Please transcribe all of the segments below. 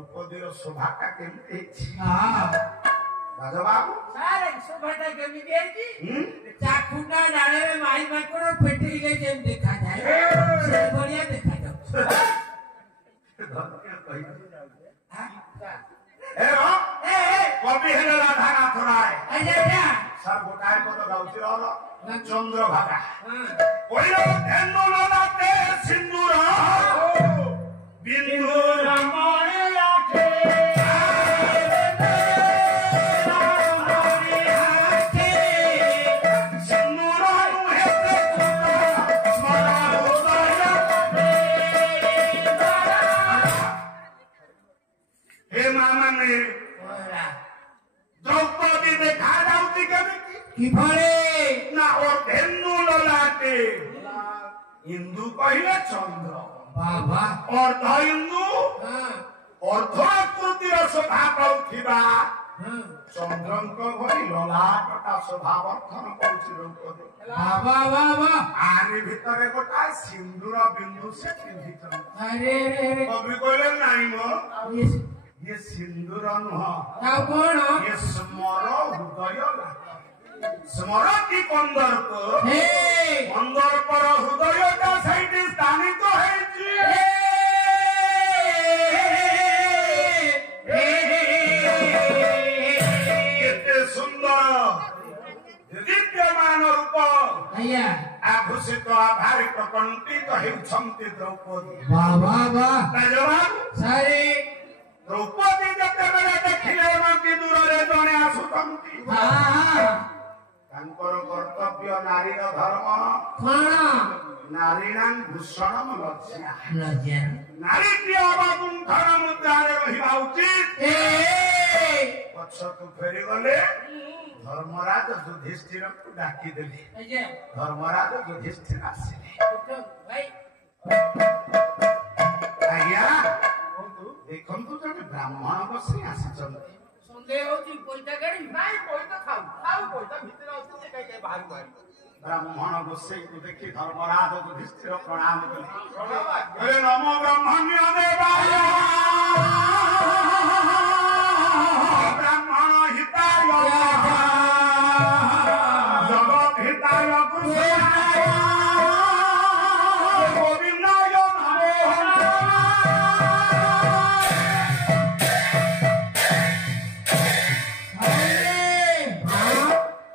द्रौपदी शोभाटा केमती हां राजबाबू सारे शोभाटा केमती है चाखुटा डाले में माई माकड़ फेटी के जेम देखा जाए से बढ़िया देखा जाए धक्के कहि ए रो ए कवि हेले राधानाथ राय अजय सर गोटाय को तो गाउची और चंद्रभागा ओइलो धेनु ललाते सिंदूर बिंदु रमणे लाखे द्रौपदी देखा जाऊती कभी किफले ना और धेनु ललाटे हिंदू कहले चंद्र बाबा अर्ध हिंदू अर्धकृतिर शोभा पाउथिबा चंद्रंक भई ललाटटा शोभावर्धन करुछि द्रौपदी बाबा बाबा आनि भितरे गोटा सिंदूर बिंदु से पिंधिछन अरे रे कवि कहले नाही मो ये सिंदूर नुह ताऊ कोन ये स्मर हृदय स्मरती कंदर को हे कंदर पर हृदय का साइड स्थानित है केते सुंदर दिव्यमान रूप अय्या आभूषित आधारित कंटित हेउछंती द्रौपदी वाह वाह वाह राजबाबू सारे द्रौपदी जेतेबेले देखिले नदी दूर रे जणे आसुछंती तांकर कर्तव्य नारी धर्म कोन नारीणां भूषणम लज्जा लज्जा नारी प्रियबाबुं धर्म मुद्रारे रहिबा उचित पछकु फेरी गले धर्मराज युधिष्ठिर को डाकी देले अजय धर्मराज युधिष्ठिर आसिले भाई आज्ञा देखंतु जने ब्राह्मण बसी आसिचंती संदेह होची पैसा गाड़ी नहीं पैसा खाऊ खाऊ पैसा भीतर होती से कहीं बाहर बाहर ब्राह्मण गोसाई को देखि धर्मराज युधिष्ठिर प्रणाम कले अरे नमो ब्रह्मण्य देवाय ब्राह्मण हिताय जगत हिताय कृष्णाय गोविंदाय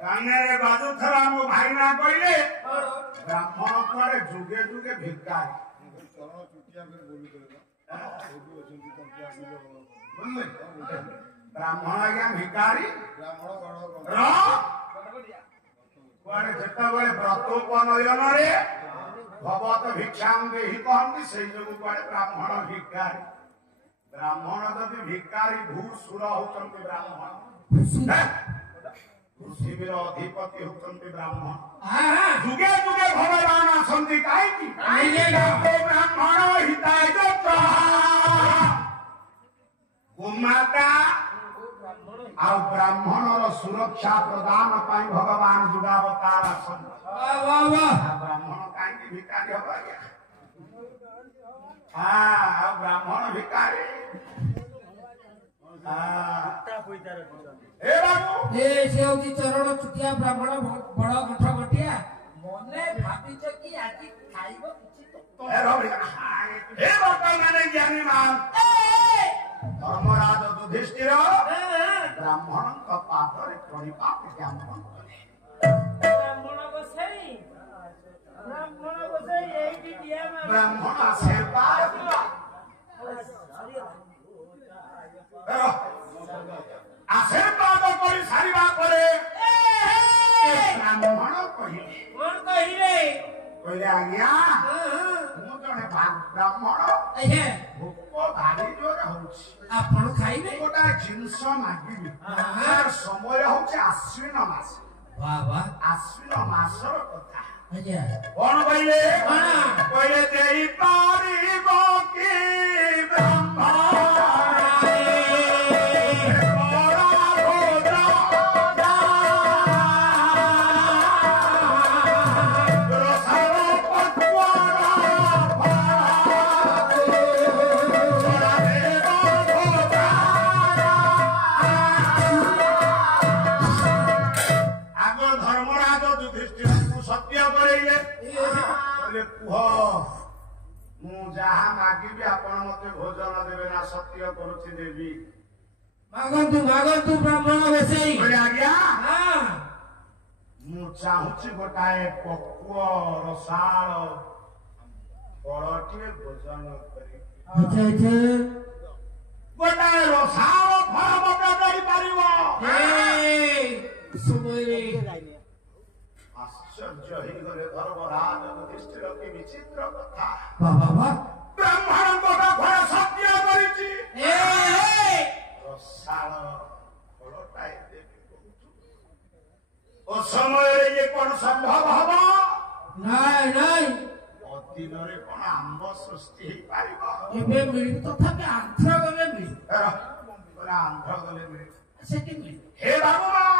काने बाजू थरा मो भाई ना कहले ब्राह्मण करे जुगे जुगे भिकारी चरण चुटिया फिर बोली करेगा वो अजंती तक क्या बोले ब्राह्मण आज्ञा भिकारी ब्राह्मण र कुआडे जेतेबेले व्रतोपनयन रे भगवत भिक्षां देहि कहନ୍ତି सेई जोगु कुआडे ब्राह्मण भिकारी ब्राह्मण जदि भिकारी भूसुर होचंती ब्राह्मण पृथ्वीर अधिपति होचंती ब्राह्मण जुगे जुगे भगवान आसंती काहेकि ब्राह्मण हिताय गोमाता आ ब्राह्मणर सुरक्षा प्रदान पाई भगवान जुगावतार आसन वाह वाह वाह ब्राह्मण काहेकि भिकारी हबा हां ब्राह्मण भिकारी ए बाबू ए सेवजी चरण चुटिया ब्राह्मण बड़ गठ गटिया मने भाबिछ कि आजि खाइबो किछि तो ए रवि ए वर्तमान ज्ञानी मान धर्मराज युधिष्ठिर ब्राह्मण का पादरे परिपाक ज्ञापन कले ब्राह्मण गोसाई एई दिया में ब्राह्मण आशीर्वाद आशीर्वाद करी सारिबा परे ब्राह्मण कहिले कोन कहिले कहले आज्ञा मु जने ब्राह्मण अहे भूख भारी जोर होउछि आपण खाइबे गोटा जिंस मागिबी तार समय होउछि आश्विन मास वाह वाह आश्विन मासर कथा अजय कोन कहले कोन कहले देई पारिबो कि ब्राह्मण Oh ସତ୍ୟ କରୁଛି ଦେବୀ। ମାଗନ୍ତୁ ମାଗନ୍ତୁ ବ୍ରାହ୍ମଣ ବେଶେଇ। କହିଲେ ଆଜ୍ଞା ହଁ ମୁଁ ଚାହୁଁଛି ଗୋଟାଏ ପକ୍ୱ ରସାଳ ଫଳଟିଏ ଭୋଜନ କରି। ଆଚ୍ଛା ଆଚ୍ଛା ଗୋଟାଏ ରସାଳ ଫଳ ମତେ ଦେଇପାରିବ? ସମୟରେ ଆଶ୍ଚର୍ଯ୍ୟ ହେଇଗଲେ ଧର୍ମରାଜ ଯୁଧିଷ୍ଠିର। କି ବିଚିତ୍ର କଥା! ବାବା ବ୍ରାହ୍ମଣଙ୍କ ଘରେ ସତ୍ୟ କରିଛି, ରସାଳ ଫଳଟାଏ ଦେବି କହୁଛୁ। ଓ ସମୟରେ ଇଏ କଣ ସମ୍ଭବ ହବ? ନାଇଁ ନାଇଁ ଅଦିନରେ କଣ ଆମ୍ବ ସୃଷ୍ଟି ହେଇପାରିବ? ଏବେ ମିଳିବ ତଥାପି ଆନ୍ଧ୍ର ଗଲେ ମିଳିବ ଆନ୍ଧ୍ର ଗଲେ ମିଳିବ, ସେଠି ମିଳିବ। ହେ ଭଗବାନ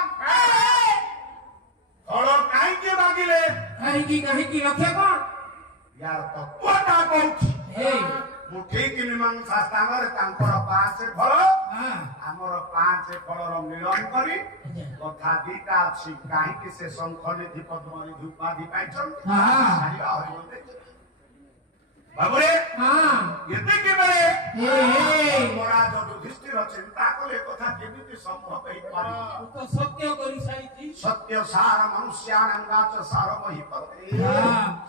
ଫଳ କାହିଁକି ମାଗିଲେ? କାହିଁକି କାହିଁକି ଲକ୍ଷ୍ୟ କଣ? ୟାର ତତ୍ତ୍ୱଟା କହୁଛି। ମୁଁ ଠିକ ମୀମାଂସା ସ୍ଥାନରେ ତାଙ୍କର 5 ଫଳ ଆମର 5 ଫଳର ମିଳନ କରି କଥା ଦିଟା ଅଛି। କାହିଁକି ସେ ଶଙ୍ଖ ନିଧି ପଦ୍ମନିଧି ଉପାଧି ପାଇଛନ୍ତି? ବାବୁରେ ଏତିକି ବେଳେ ଧର୍ମରାଜ ଯୁଧିଷ୍ଠିର ଚିନ୍ତା କଲେ କଥା କେମିତି ସମ୍ଭବ ହେଇପାରିବ? ସତ୍ୟ କରିସାରିଛି। ସତ୍ୟ ସାର ମନୁଷ୍ୟାନଙ୍ଗାଚ ସାର ବହିପତି।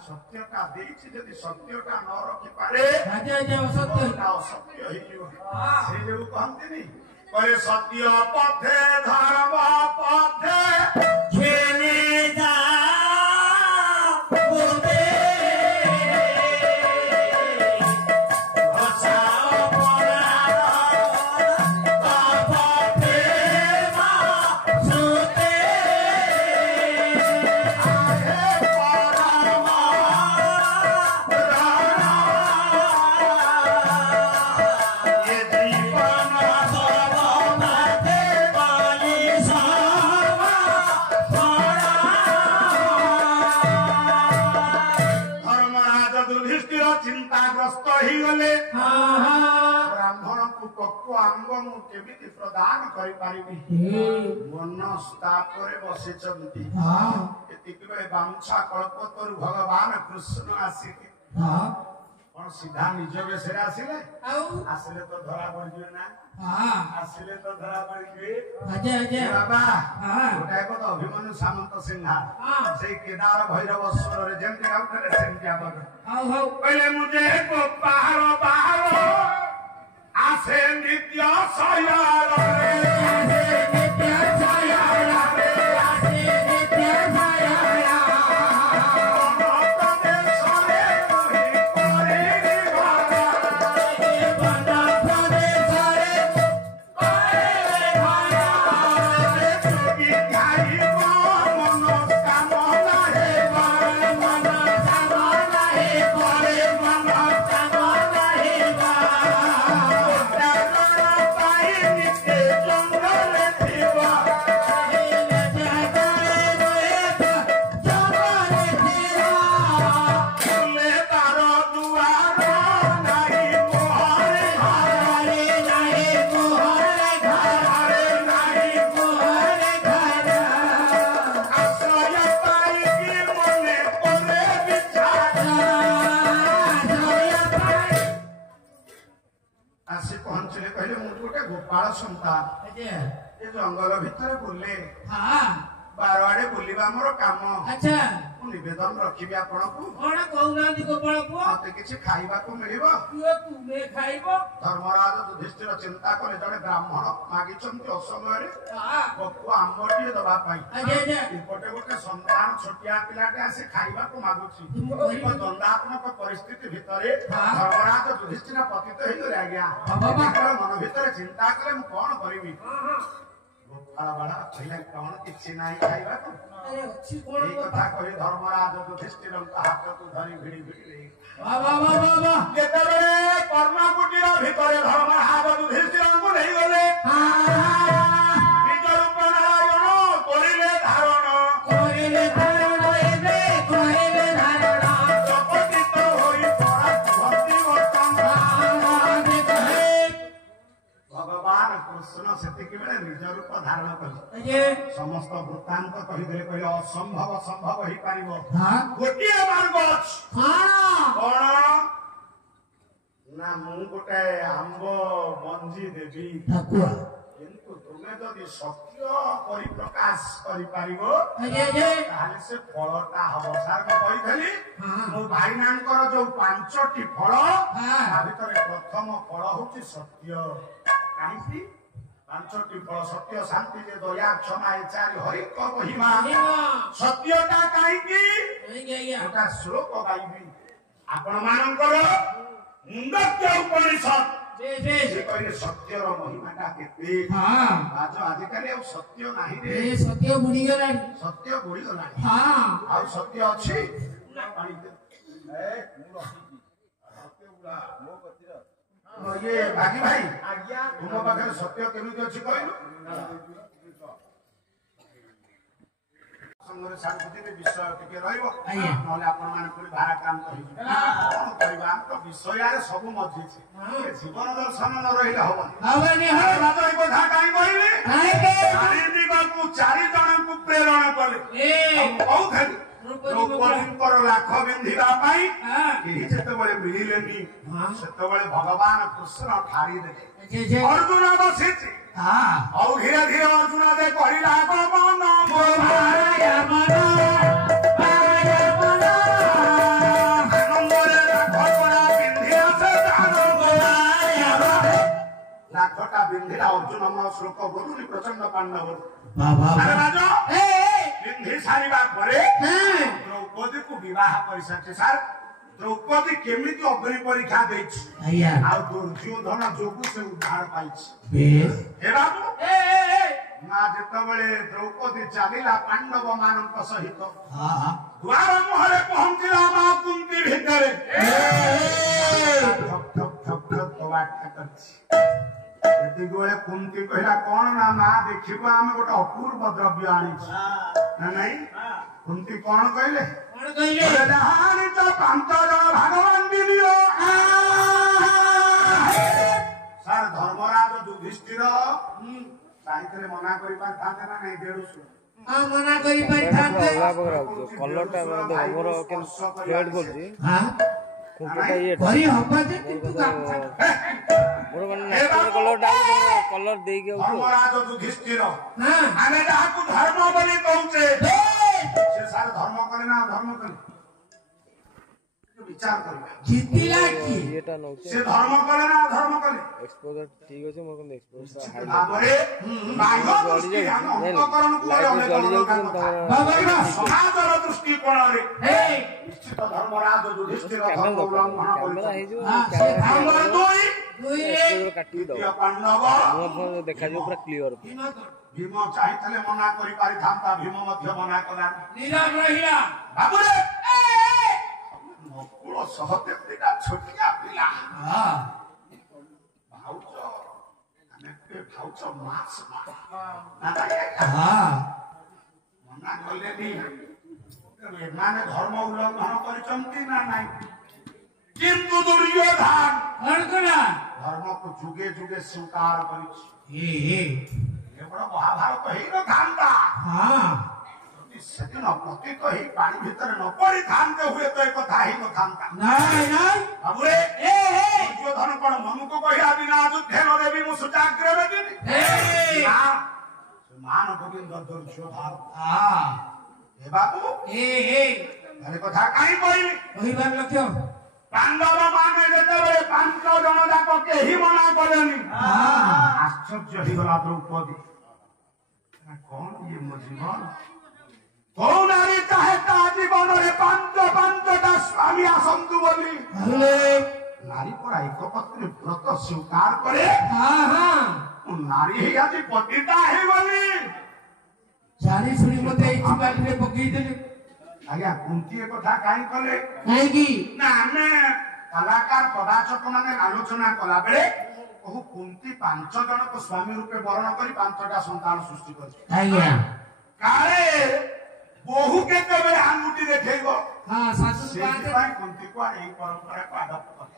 ସତ୍ୟଟା ଦେଇଛି, ଯଦି ସତ୍ୟଟା ନ ରଖିପାରେ ଅସତ୍ୟ ହେଇଯିବ। ସେ ଯୋଉ କହନ୍ତିନି କହିଲେ ସତ୍ୟ ପଥେ ଧର୍ମ ପଥେ ଘେନି ଯା ଚିନ୍ତାଗ୍ରସ୍ତ ହେଇଗଲେ। ବ୍ରାହ୍ମଣଙ୍କୁ ପକ୍ୱ ଆମ୍ବ ମୁଁ କେମିତି ପ୍ରଦାନ କରିପାରିବି? ମନସ୍ତାପରେ ବସିଛନ୍ତି। ଏତିକି ବେଳେ ବାଞ୍ଛା କଳ୍ପତରୁ ଭଗବାନ କୃଷ୍ଣ ଆସିଲେ। କଣ ସିଧା ନିଜ ବେଶରେ ଆସିଲେ? ଆସିଲେ ତ ଧରା ପଡିଯିବେ ନା? ଆସିଲେ ତ ଧରା ପଡିଯିବେ। ବାବା ଗୋଟାଏ କଥା, ଅଭିମନ୍ୟୁ ସାମନ୍ତ ସିଂହା ସେଇ କେଦାର ଭୈରବ ସ୍ୱରରେ ଯେମିତି ଗାଉଥିଲେ ସେମିତି ଆମର କହିଲେ ମୁଁ ଯେ ପାହାଳ ପାହାଳ ଆସେ ନିତ୍ୟ ଶୟାଳରେ ଜଙ୍ଗଲ ଭିତରେ ବୁଲେ, ବାରଆଡେ ବୁଲିବା ଆମର କାମ। ମୁଁ ନିବେଦନ ରଖିବି ଆପଣଙ୍କୁ। କଣ କହୁନାହାନ୍ତି ଗୋପାଳ ପୁଅ? ମତେ କିଛି ଖାଇବାକୁ ମିଳିବ? ତୁମେ ଖାଇବ? ଧର୍ମରାଜ ଯୁଧିଷ୍ଠିର ଚିନ୍ତା କଲେ ଜଣେ ବ୍ରାହ୍ମଣ ମାଗିଛନ୍ତି ଅସମୟରେ ପକ୍ୱ ଆମ୍ବଟିଏ ଦବା ପାଇଁ। ଏପଟେ ଗୋଟେ ସନ୍ତାନ ଛୋଟିଆ ପିଲାଟେ ଆସି ଖାଇବାକୁ ମାଗୁଛି। ଦ୍ୱନ୍ଦାତ୍ମକ ପରିସ୍ଥିତି ଭିତରେ ଧର୍ମରାଜ ଯୁଧିଷ୍ଠିର ପତିତ ହେଇଗଲେ। ଆଜ୍ଞା ମନ ଭିତରେ ଚିନ୍ତା କଲେ ମୁଁ କଣ କରିବି? ଗୋପାଳ ବାଳା କହିଲେ କଣ କିଛି ନାହିଁ ଖାଇବାକୁ? ଏଇ କଥା କହି ଧର୍ମରାଜ ଯୁଧିଷ୍ଠିରଙ୍କ ହାତକୁ ଧରି ଭିଡି ଭିଡି ଯେତେବେଳେ କର୍ଣ୍ଣକୁଟୀର ଭିତରେ ଧର୍ମରାଜ ଯୁଧିଷ୍ଠିରଙ୍କୁ ନେଇଗଲେ, ନିଜ ରୂପ ନାରାୟଣ କରିଲେ ଧାରଣ। ଜଗତିତ ହୋଇ ଭଗବାନ କୃଷ୍ଣ ସେତିକି ବେଳେ ନିଜ ରୂପ ଧାରଣ କଲେ। ସମସ୍ତ ବୃତ୍ତାନ୍ତ କହିଦେଲେ। କହିଲେ ଅସମ୍ଭବ ସମ୍ଭବ ହେଇପାରିବ। ଗୋଟିଏ ମାର୍ଗ ଅଛି। କଣ? ନା ମୁଁ ଗୋଟେ ଆମ୍ବ ମଞ୍ଜି ଦେବି ଠାକୁଆ କିନ୍ତୁ ତୁମେ ଯଦି ସତ୍ୟ ପରିପ୍ରକାଶ କରିପାରିବ ତାହେଲେ ସେ ଫଳଟା ହବ। ସାର୍ ମୁଁ କହିଥିଲି ମୋ ଭାଇନାଙ୍କର ଯୋଉ 5ଟି ଫଳ ତା ଭିତରେ ପ୍ରଥମ ଫଳ ହଉଛି ସତ୍ୟ। କାହିଁକି 5ଟି ଫଳ? ସତ୍ୟ, ଶାନ୍ତି, ଯେ ଦୟା, କ୍ଷମା, ଏ 4 ହରିଙ୍କ ମହିମା। ସତ୍ୟଟା କାହିଁକି? ଗୋଟା ଶ୍ଲୋକ ଗାଇବି ଆପଣ ମାନଙ୍କର ମୁଣ୍ଡକ୍ୟ ଉପନିଷଦ ସେ କହିଲେ ସତ୍ୟର ମହିମାଟା କେତେ। ଆଜିକାଲି ଆଉ ସତ୍ୟ ନାହିଁ ରେ, ସତ୍ୟ ବୁଡିଗଲାଣି, ସତ୍ୟ ବୁଡିଗଲାଣି। ଆଉ ସତ୍ୟ ଅଛି? ଇଏ ଭାଗି ଭାଇ ତୁମ ପାଖରେ ସତ୍ୟ କେମିତି ଅଛି କହିଲୁ? ବିଷୟ ଟିକେ ରହିବ ନହେଲେ ଆପଣ ମାନେ ପୁଣି ଭାରାକ୍ରାନ୍ତ ହେଇଯିବେ। କଣ କରିବା, ଆମ ତ ବିଷୟରେ ସବୁ ମଝିଛି। ଜୀବନ ଦର୍ଶନ ନ ରହିଲେ ହବନି। କଥା କାହିଁ କହିଲେ? 4 ଜଣଙ୍କୁ ପ୍ରେରଣ କଲେ। କହୁଥିଲି ଦ୍ରୌପଦୀଙ୍କର ଲାଖ ବିନ୍ଧିବା ପାଇଁ କେହି ଯେତେବେଳେ ମିଳିଲେନି ସେତେବେଳେ ଭଗବାନ କୃଷ୍ଣ ଠାରିଦେଲେ। ଅର୍ଜୁନ ବସିଛି ଆଉ ଧୀରେ ଧୀରେ ଅର୍ଜୁନ ଯେ କହିଲା ଗମନ ଲାଖଟା ବିନ୍ଧିଲା। ଅର୍ଜୁନ ଶ୍ଲୋକ ବୋଲୁନି ପ୍ରଚଣ୍ଡ ପାଣ୍ଡବ ପିନ୍ଧି ସାରିବା ପରେ ଦ୍ରୌପଦୀକୁ ବିବାହ କରିସାରିଛି। ସାର୍ ଦ୍ରୌପଦୀ କେମିତି ଅଗ୍ନି ପରୀକ୍ଷା ଦେଇଛି ଆଉ ଦୁର୍ଯ୍ୟୋଧନ ଯୋଗୁ ସେ ଉଦ୍ଧାର ପାଇଛି। ହେ ବାବୁ, ମା ଯେତେବେଳେ ଦ୍ରୌପଦୀ ଚାଲିଲା ପାଣ୍ଡବ ମାନଙ୍କ ସହିତ ଦ୍ୱାର ମୁହଁରେ ପହଞ୍ଚିଲା ମା କୁନ୍ତୀ ଭିତରେ ସେତିକିବେଳେ କୁନ୍ତୀ କହିଲା କଣ ନା ମା ଦେଖିବ ଆମେ ଗୋଟେ ଅପୂର୍ବ ଦ୍ରବ୍ୟ ଆଣିଛୁ ନା ନାଇଁ। କୁନ୍ତୀ କଣ କହିଲେ? 5 ଜଣ ଭଗବାନ ଦିଦିଓ। ସାର୍ ଧର୍ମରାଜ ଯୁଧିଷ୍ଠିର ସାହିତ୍ୟରେ ମନା କରିପାରିଥାନ୍ତେ ନା ନାଇଁ? ଦେଢୁଶୁ ମନା କରିପାରିଥାନ୍ତେ। କଲରଟା ଆମର ଫେଡ୍ କରୁଛି କଲର ଦେଇକି ଧର୍ମରାଜ ଯୁଧିଷ୍ଠିର ଆମେ ଯାହାକୁ ଧର୍ମ ବୋଲି କହୁଛେ ସେ ସାର୍ ଧର୍ମ କଲେ ନା ଧର୍ମ କଲେ ବିଚାର କରିବା। ଜିତିଲା କି ସେ ଧର୍ମ କଲେ ନା ଧର୍ମ କଲେ? ଏକ୍ସପୋଜର ଠିକ ଅଛି ମୋର କିନ୍ତୁ ଏକ୍ସପୋଜର ଭାବରେ ବାହ୍ୟ ଦୃଷ୍ଟି ଆମ ଅନ୍ତଃକରଣକୁ ସମାଜର ଦୃଷ୍ଟିକୋଣରେ ନିଶ୍ଚିତ ଧର୍ମରାଜ ଯୁଧିଷ୍ଠିର ଧର୍ମ ଉଲ୍ଲଂଘନ ଦେଖାଯିବ ପୁରା କ୍ଲିୟର। ଭୀମ ଚାହିଁଥିଲେ ମନା କରିପାରିଥାନ୍ତା, ଭୀମ ମଧ୍ୟ ମନା କଲା। ବାବୁରେ ନକୁଳ ସହଦେବୀଟା ଛୋଟିଆ ପିଲା ଭାଉଛ ଆମେ ଭାଉଛ ମାସ ମନା କଲେନି। ଏମାନେ ଧର୍ମ ଉଲ୍ଲଂଘନ କରିଛନ୍ତି ନା ନାଇଁ? କିନ୍ତୁ ଦୁର୍ଯ୍ୟୋଧନ ଧର୍ମକୁ ଯୁଗେ ଯୁଗେ ସ୍ୱୀକାର କରିଛି। କେବଳ ମହାଭାରତ ହେଇନଥାନ୍ତା ସେଦିନ ପତିତ ହେଇ ପାଣି ଭିତରେ ନ ପଡିଥାନ୍ତେ ହୁଏତ ଏ କଥା ହେଇନଥାନ୍ତା। ବାବୁରେ ଦୁର୍ଯ୍ୟୋଧନ କଣ ମନକୁ କହିଲା ବିନା ଯୁଦ୍ଧେ ନ ଦେବି ମୁଁ ସୁଚାଗ୍ର ଦେବିନି? ମାନ ଗୋବିନ୍ଦ ଦୁର୍ଯ୍ୟୋଧନ ଏ ବାବୁ କଥା କାହିଁ କହିଲି? କହିବାର ଲକ୍ଷ୍ୟ ପାଣ୍ଡବ ମାନେ ଯେତେବେଳେ 5 ଜଣ ଯାକ କେହି ମନା କଲେନି ଆଶ୍ଚର୍ଯ୍ୟ ହେଇଗଲା ଦ୍ରୌପଦୀ। କଣ ଇଏ ମୋ ଜୀବନ? କୋଉ ନାରୀ ଚାହେ ତା ଜୀବନରେ 5ଟା ସ୍ୱାମୀ ଆସନ୍ତୁ ବୋଲି? ନାରୀ ପରା ଏକ ପତ୍ନୀ ବ୍ରତ ସ୍ୱୀକାର କରେ। ନାରୀ ହେଇ ଆଜି ପତିତା ହେଇଗଲି। ଜାଣି ଶୁଣି ମତେ ଏଇ ବାଲିରେ ପକେଇଦେଲେ। ଆଜ୍ଞା କୁନ୍ତୀ ଏ କଥା କାହିଁ କଲେ? କାହିଁକି ନା ଆମେ କଳାକାର ପ୍ରବାଚକ ମାନେ ଆଲୋଚନା କଲା ବେଳେ କହୁ କୁନ୍ତୀ 5 ଜଣକୁ ସ୍ୱାମୀ ରୂପେ ବରଣ କରି 5ଟା ସନ୍ତାନ ସୃଷ୍ଟି କରିଛି। କାଳେ ବୋହୁ କେତେବେଳେ ଆଙ୍ଗୁଠି ଦେଖେଇବ ସେଥିପାଇଁ କୁନ୍ତୀକୁ ଏଇ ପରମ୍ପରାକୁ ଆଡପ୍ଟ କଲେ।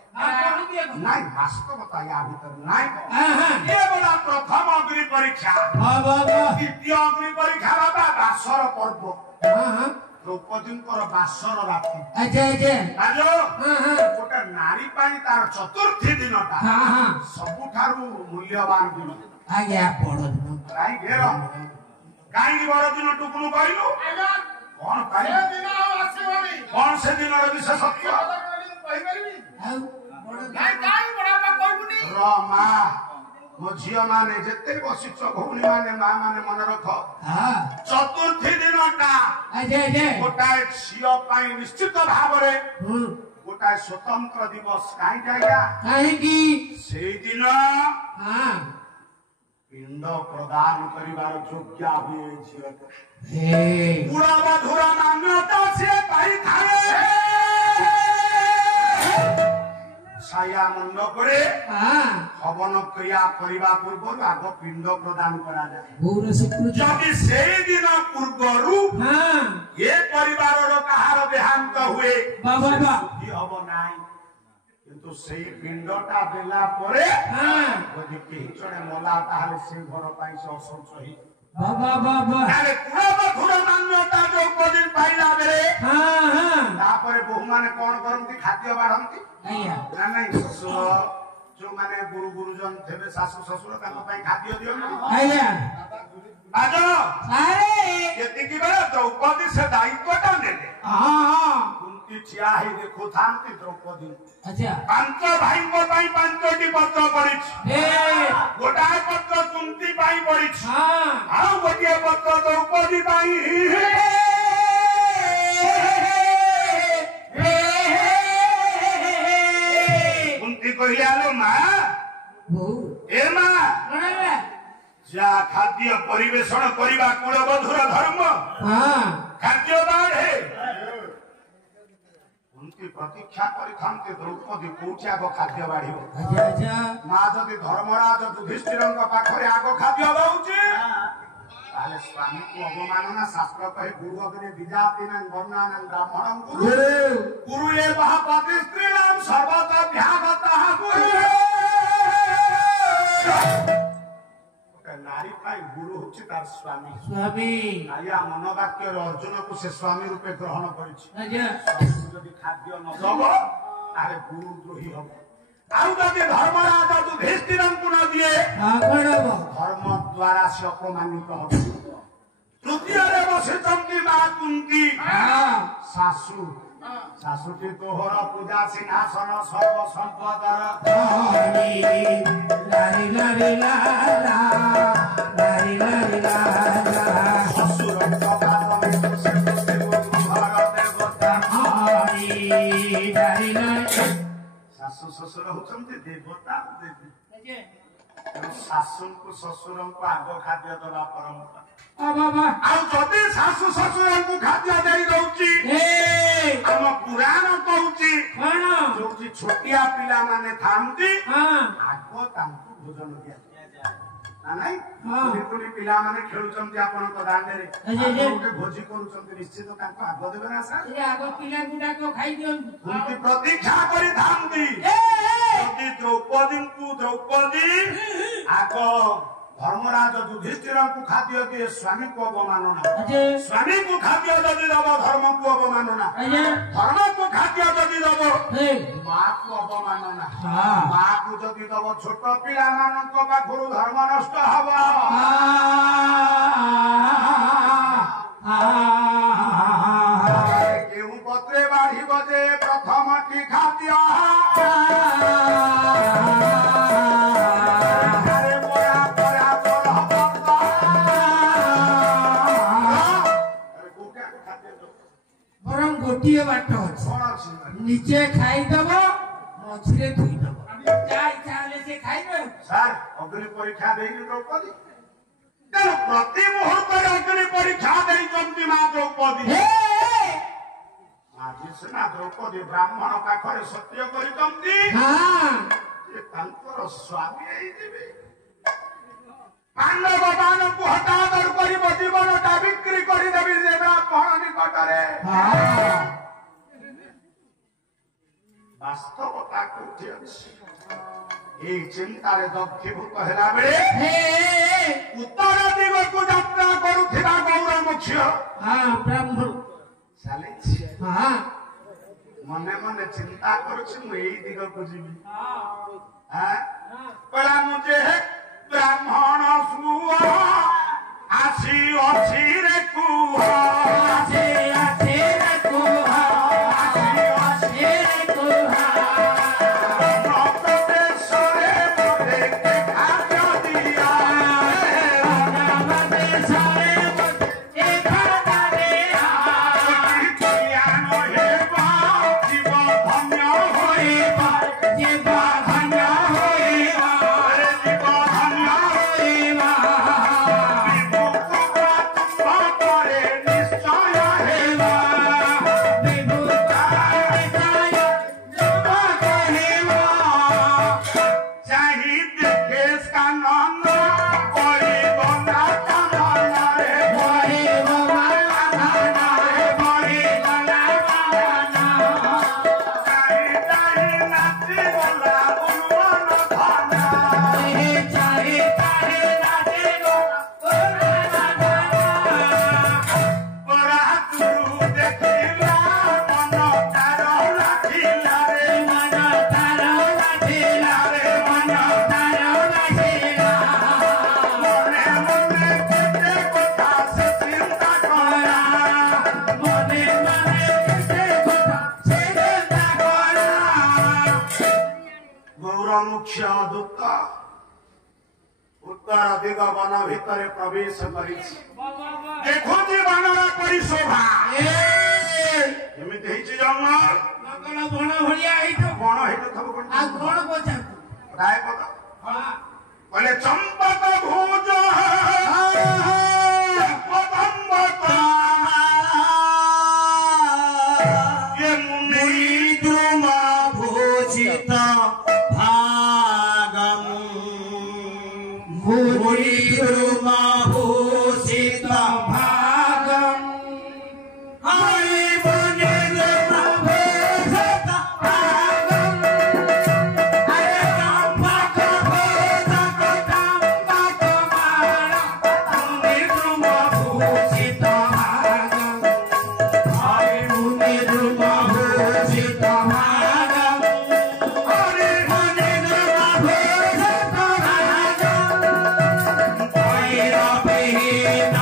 ନାଇଁ ବାସ୍ତବତା ୟା ଭିତରେ ନାଇଁ। ଇଏ ଗଲା ପ୍ରଥମ ଅଗ୍ନି ପରୀକ୍ଷା। ଦ୍ୱିତୀୟ ଅଗ୍ନି ପରୀକ୍ଷା ବାବା ବାସର ପର୍ବ। ଦ୍ରୌପଦୀଙ୍କର ବାସର ରାତି ଆଚ୍ଛା ଆଚ୍ଛା ରାଜ ହଁ ହଁ ଗୋଟେ ନାରୀ ପାଇଁ ତାର ଚତୁର୍ଥୀ ଦିନଟା ହଁ ହଁ ସବୁଠାରୁ ମୂଲ୍ୟବାନ ଦିନ ଆଜ୍ଞା ବଡ ଦିନ କାହିଁକି କାହିଁକି ବଡ ଦିନ ଟୁକୁନୁ କହିଲୁ କଣ ପାଇଁ କଣ ସେ ଦିନର ବିଶେଷତ୍ୱ ଆଉ ବଡ ମା ମୋ ଝିଅ ମାନେ ଯେତେ ବସିଛ ଭଉଣୀ ମାନେ ମା ମାନେ ମନେ ରଖ ହଁ ଚତୁର୍ଥୀ ଦିନଟା ଆଚ୍ଛା ଆଚ୍ଛା ଗୋଟାଏ ଝିଅ ପାଇଁ ନିଶ୍ଚିତ ଭାବରେ ହୁଁ ଗୋଟାଏ ସ୍ୱତନ୍ତ୍ର ଦିବସ କାହିଁକି ଆଜ୍ଞା କାହିଁକି ସେଇଦିନ ହଁ ପିଣ୍ଡ ପ୍ରଦାନ କରିବାର ଯୋଗ୍ୟ ହୁଏ ଝିଅ ହେ କୁଳବଧୂର ମାନ୍ୟତା ସେ ପାଇଥାଏ ଛାୟା ମଣ୍ଡପରେ ହଁ ହବନ କ୍ରିୟା କରିବା ପୂର୍ବରୁ ଆଗ ପିଣ୍ଡ ପ୍ରଦାନ କରାଯାଏ ଗୌର ସୁକୃତ ଯଦି ସେଇଦିନ ପୂର୍ବରୁ ହଁ ଏ ପରିବାରର କାହାର ଦେହାନ୍ତ ହୁଏ ବାବା ବା ଶୁଦ୍ଧି ହବ ନାହିଁ କିନ୍ତୁ ସେଇ ପିଣ୍ଡଟା ଦେଲା ପରେ ହଁ ଯଦି କେହି ଜଣେ ମଲା ତାହେଲେ ସେ ଘର ପାଇଁ ସେ ଅସଞ୍ଚ ହେଇଯିବ ବାବା ବାବା ତାହେଲେ କୁଳବଧୂର ମାନ୍ୟତା ଦ୍ରୌପଦୀ ପାଇଲା ବେଳେ ହଁ ହଁ ତାପରେ ବୋହୂମାନେ କଣ କରନ୍ତି ଖାଦ୍ୟ ବାଢନ୍ତି ଆଜ୍ଞା ନା ନାଇଁ ଶ୍ୱଶୁର ଯୋଉମାନେ ଗୁରୁଜନ ଥିବେ ଶାଶୁ ଶ୍ୱଶୁର ତାଙ୍କ ପାଇଁ ଖାଦ୍ୟ ଦିଅନ୍ତି ଆଜ୍ଞା ରାଜ ଆରେ ଏତିକି ବେଳେ ଦ୍ରୌପଦୀ ସେ ଦାୟିତ୍ୱଟା ନେଲେ ହଁ ହଁ କୁନ୍ତୀ ଠିଆ ହେଇ ଦେଖୁଥାନ୍ତି ଦ୍ରୌପଦୀ ଆଚ୍ଛା ପାଞ୍ଚ ଭାଇଙ୍କ ପାଇଁ 5ଟି ପତ୍ର ପଡିଛି ହେ ଗୋଟାଏ ପତ୍ର କୁନ୍ତୀ ପାଇଁ ପଡିଛି ହଁ ଆଉ ଗୋଟିଏ ପତ୍ର ଦ୍ରୌପଦୀ ପାଇଁ କୁନ୍ତୀ କହିଲେ ଆଲୋ ମା ବୋଉ ଏ ମା କଣ ହେଲା ଯାହା ଖାଦ୍ୟ ପରିବେଷଣ କରିବା କୁଳବଧୂର ଧର୍ମ ହଁ ଖାଦ୍ୟ ବାଢେ କୁନ୍ତୀ ପ୍ରତୀକ୍ଷା କରିଥାନ୍ତି ଦ୍ରୌପଦୀ କୋଉଠି ଆଗ ଖାଦ୍ୟ ବାଢିବ ଆଚ୍ଛା ଆଚ୍ଛା ମା ଯଦି ଧର୍ମରାଜ ଯୁଧିଷ୍ଠିରଙ୍କ ପାଖରେ ଆଗ ଖାଦ୍ୟ ଦଉଛି ତାହେଲେ ସ୍ୱାମୀକୁ ଅବମାନନା ଶାସ୍ତ୍ର କହେ ଗୁରୁ ଅଗ୍ନି ବିଜାତିନାଂ ବର୍ଣ୍ଣାନାଂ ବ୍ରାହ୍ମଣଂ ଗୁରୁ ଗୁରୁ ଏବ ପତି ସ୍ତ୍ରୀଣାଂ ସର୍ବତଃ ଧ୍ୟାଗତଃ ଗୁରୁ ଗୋଟେ ନାରୀ ପାଇଁ ଗୁରୁ ହଉଛି ତାର ସ୍ୱାମୀ ସ୍ୱାମୀ ଆଜ୍ଞା ମନବାକ୍ୟର ଅର୍ଜୁନକୁ ସେ ସ୍ୱାମୀ ରୂପେ ଗ୍ରହଣ କରିଛି ଆଚ୍ଛା ସ୍ୱାମୀକୁ ଯଦି ଖାଦ୍ୟ ନ ଦବ ତାହେଲେ ଗୁରୁ ଦ୍ରୋହୀ ହବ ଆଉ ଯଦି ଧର୍ମରାଜ ଯୁଧିଷ୍ଠିରଙ୍କୁ ନ ଦିଏ କଣ ହବ ଧର୍ମ ଦ୍ୱାରା ସେ ଅପମାନିତ ହବ ତୃତୀୟରେ ବସିଛନ୍ତି ମା କୁନ୍ତୀ ଶାଶୁ ଶାଶୁଟି ତୋହର ପୂଜା ସିଂହାସନ ସର୍ବ ସମ୍ପଦର ଶ୍ୱଶୁରଙ୍କ ବାଦରେ ସେ ଘର ଦେବତା ଶାଶୁ ଶ୍ୱଶୁର ହଉଛନ୍ତି ଦେବତା ଦେବୀ ତେଣୁ ଶାଶୁଙ୍କୁ ଶ୍ୱଶୁରଙ୍କୁ ଆଗ ଖାଦ୍ୟ ଦେବା ପରମ୍ପରା ଆଉ ଯଦି ଶାଶୁ ଶ୍ୱଶୁରଙ୍କୁ ଖାଦ୍ୟ ଦେଇ ଦଉଛି ଆମ ପୁରାଣ କହୁଛି ଯୋଉଠି ଛୋଟିଆ ପିଲାମାନେ ଥାନ୍ତି ଆଗ ତାଙ୍କୁ ଭୋଜନ ଦିଆଯାଏ ନା ନାଇଁ କୁନି ପିଲାମାନେ ଖେଳୁଛନ୍ତି ଆପଣଙ୍କ ଦାଣ୍ଡରେ ଗୋଟେ ଭୋଜି କରୁଛନ୍ତି ନିଶ୍ଚିତ ତାଙ୍କୁ ଆଗ ଦେବେ ନା ସାର୍ ଆଗ ପିଲା ଗୁଡାକ ଖାଇଦିଅନ୍ତୁ କୁନ୍ତି ପ୍ରତୀକ୍ଷା କରିଥାନ୍ତି ଯଦି ଦ୍ରୌପଦୀ ଆଗ ଧର୍ମରାଜ ଯୁଧିଷ୍ଠିରଙ୍କୁ ଖାଦ୍ୟ ଦିଏ ସ୍ୱାମୀକୁ ଅବମାନନା ସ୍ୱାମୀକୁ ଖାଦ୍ୟ ଯଦି ଦବ ଧର୍ମକୁ ଅବମାନନା ଧର୍ମକୁ ଖାଦ୍ୟ ଯଦି ଦବ ମାକୁ ଅବମାନନା ମାକୁ ଯଦି ଦବ ଛୋଟ ପିଲାମାନଙ୍କ ପାଖରୁ ଧର୍ମ ନଷ୍ଟ ହବ କେଉଁ ପତ୍ରେ ବାଢିବ ଯେ ପ୍ରଥମଟି ଖାଦ୍ୟ ବରଂ ଗୋଟିଏ ବାଟ ଅଛି ନିଜେ ଖାଇଦବ ମଝିରେ ଧୋଇଦବ ଯାହା ଇଚ୍ଛା ହେଲେ ସେ ଖାଇବେ ସାର୍ ଅଗ୍ନି ପରୀକ୍ଷା ଦେଇନି ଦ୍ରୌପଦୀ ତେଣୁ ପ୍ରତି ମୁହୂର୍ତ୍ତରେ ଅଗ୍ନି ପରୀକ୍ଷା ଦେଇଛନ୍ତି ମା ଦ୍ରୌପଦୀ ଆଜି ସିନା ଦ୍ରୌପଦୀ ବ୍ରାହ୍ମଣ ପାଖରେ ସତ୍ୟ କରିଛନ୍ତି ଯେ ତାଙ୍କର ସ୍ୱାମୀ ହେଇଯିବେ ପାଣ୍ଡବ ମାନଙ୍କୁ ହଠାତ୍ କରିବ ଜୀବନଟା ବିକ୍ରି କରିଦେବି ଯେ ବ୍ରାହ୍ମଣ ନିକଟରେ ବାସ୍ତବତା କୋଉଠି ଅଛି এই চিন্তারে দগ্ধীভূত হেলা বেড়ে উত্তর দিগকু যাত্রা করুথিবা গৌর মুখ্য ব্রাহ্মণ ଚାଲିଛି ହଁ ମନେ ମନେ ଚିନ୍ତା କରୁଛି ମୁଁ ଏଇ ଦିଗକୁ ଯିବି ହଁ କହିଲା ମୁଁ ଯେ ବ୍ରାହ୍ମଣ ସୁଅ ଆସି ଅଛି ରେ କୁହ ଆସେ ଆସେ ରେ କୁହ ଆସେ ଆସେ ରେ କୁହ ପ୍ରଦେଶରେ ମୋତେ ଖାଦ୍ୟ ଦିଅ ମତେ ସାରେ ମତେ ଖାତା ଦିଆ ଜ୍ଞାନ ହେବ ଜୀବ ଧନ୍ୟ ହୋଇବ ଜୀବ ଧନ୍ୟ ହୋଇବ ରେ ଜୀବ ଧନ୍ୟ ହୋଇବ ପରେ ନିଶ୍ଚୟ ହେବ ବିଭୂତ ନିଶ୍ଚୟ ଯୁବକ ହେବ ଚାହିଁ ଦେଖେ ସ୍କାନନ କରିବ ନା କାମନରେ ବହିବ ମାନ ବହିଗଲା ମାନ ଚାହିଁ ଚାହିଁ ନାଚି ଗଲା ଉନ୍ମନ ଧନ ଚାହି ଚାହି ନାଚିବ ପରା ତୁରୁ ଦେଖିଲା ମନ ତାର ଲାଖିଲା ରେ ମନ ତାର ବାଜିଲା ରେ ମନ ତାର ବାଜିଲା ମନେ ମନେ କେତେ କଥା ସେ ଚିନ୍ତା କଲା ମନେ ମନେ କେତେ କଥା ସେ ଚିନ୍ତା କଲା ଗୌର ମୁଖ୍ୟ ଦୂତ ଉତ୍ତର ଦିଗ ବନ ଭିତରେ ପ୍ରବେଶ କରିଛି ଦେଖୁଛି ବନର ପରିଶୋଭା ଏମିତି ହେଇଛି ଜଙ୍ଗଲ ଜଙ୍ଗଲ ବଣ ଭଳିଆ ହେଇଥିବ କଣ ହେଇନଥିବ ଆଉ କଣ କଣ ପଚାରୁ ରାୟ ପଦ କହିଲେ ଚମ୍ପକ ଭୁଜ ପଦମ୍ବ ଭୂଷିତ ଭାଗମୁ ଭୂଷିତ ଭାଗମୁ ହରି ବନେ ଭୂଷିତ ଭାଗମୁ ଆରେ ଚମ୍ପକ ଭୂଷକ ଚମ୍ପକ ମାଳ ଭୂଷିତ ଭାଗମୁ ହରି ମୁନି ଭୂଷିତ ଭାଗମୁ ହରି ମୁନି ଭୂଷିତ ଭାଗମୁ ଭୈରବୀନ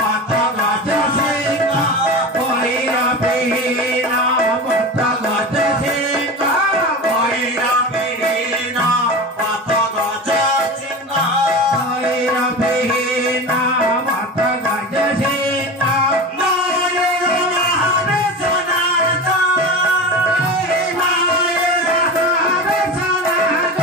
ମତ ଗଜ ସିଂହ ଭୈରବୀନ ମତ ଗଜ ସିଂହ ଭୈରବୀନ ମତ ଗଜ ସିଂହ ଭୈରବୀନ ମତ ଗଜ ସିଂହ ମୟୂର ମହାବେଶ ନାଦ ମୟୂର ମହାବେଶ ନାଦ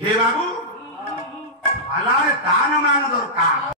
हे बाबू आलारे दान मान दरकार